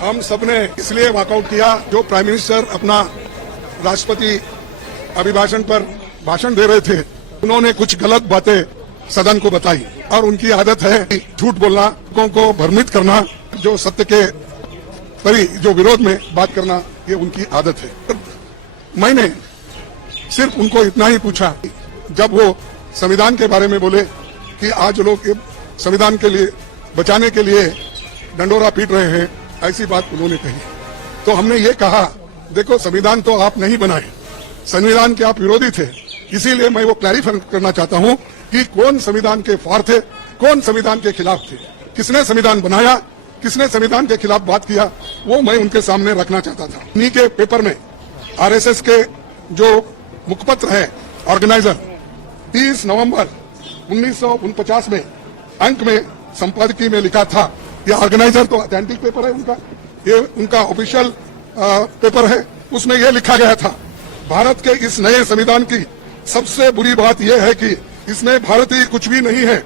हम सबने इसलिए वॉकआउट किया, जो प्राइम मिनिस्टर अपना राष्ट्रपति अभिभाषण पर भाषण दे रहे थे, उन्होंने कुछ गलत बातें सदन को बताई और उनकी आदत है झूठ बोलना, लोगों को भ्रमित करना, जो सत्य के जो विरोध में बात करना, ये उनकी आदत है। मैंने सिर्फ उनको इतना ही पूछा, जब वो संविधान के बारे में बोले कि आज लोग संविधान के लिए बचाने के लिए डंडोरा पीट रहे हैं, ऐसी बात उन्होंने कही। तो हमने ये कहा, देखो संविधान तो आप नहीं बनाए, संविधान के आप विरोधी थे, इसीलिए मैं वो क्लैरिफाई करना चाहता हूं कि कौन संविधान के फार थे, कौन संविधान के खिलाफ थे, किसने संविधान बनाया, किसने संविधान के खिलाफ बात किया, वो मैं उनके सामने रखना चाहता था। उन्हीं के पेपर में आरएसएस के जो मुखपत्र है ऑर्गेनाइजर 30 नवंबर 1949 में अंक में संपादकीय में लिखा था, ये ऑर्गेनाइजर तो ऑथेंटिक पेपर है उनका, ये उनका ऑफिशियल पेपर है, उसमें ये लिखा गया था, भारत के इस नए संविधान की सबसे बुरी बात यह है कि इसमें भारतीय कुछ भी नहीं है।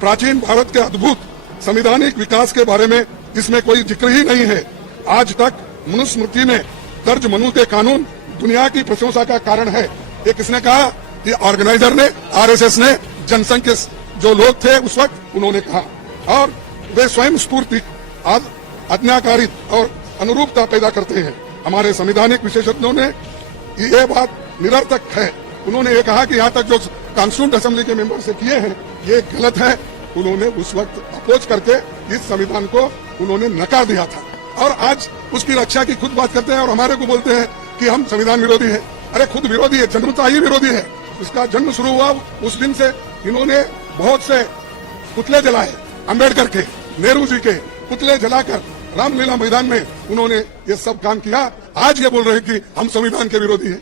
प्राचीन भारत के अद्भुत संवैधानिक विकास के बारे में इसमें कोई जिक्र ही नहीं है। आज तक मनुस्मृति में दर्ज मनु के कानून दुनिया की प्रशंसा का कारण है। ये किसने कहा? ये ऑर्गेनाइजर ने, आरएसएस ने, जनसंघ के जो लोग थे उस वक्त उन्होंने कहा, और वे स्वयं स्फूर्ति आज्ञाकारित और अनुरूपता पैदा करते हैं। हमारे संवैधानिक विशेषज्ञों ने ये बात निरर्थक है, उन्होंने ये कहा कि यहाँ तक जो कॉन्स्टिट्यूंट असेंबली के मेंबर से किए हैं ये गलत है। उन्होंने उस वक्त अपोज करके इस संविधान को उन्होंने नकार दिया था, और आज उसकी रक्षा की खुद बात करते हैं और हमारे को बोलते हैं कि हम संविधान विरोधी है। अरे खुद विरोधी है, जन्मता ही विरोधी है। इसका जन्म शुरू हुआ उस दिन से इन्होंने बहुत से पुतले जलाए, अम्बेडकर के, नेहरू जी के पुतले जलाकर रामलीला मैदान में उन्होंने ये सब काम किया। आज ये बोल रहे हैं कि हम संविधान के विरोधी हैं।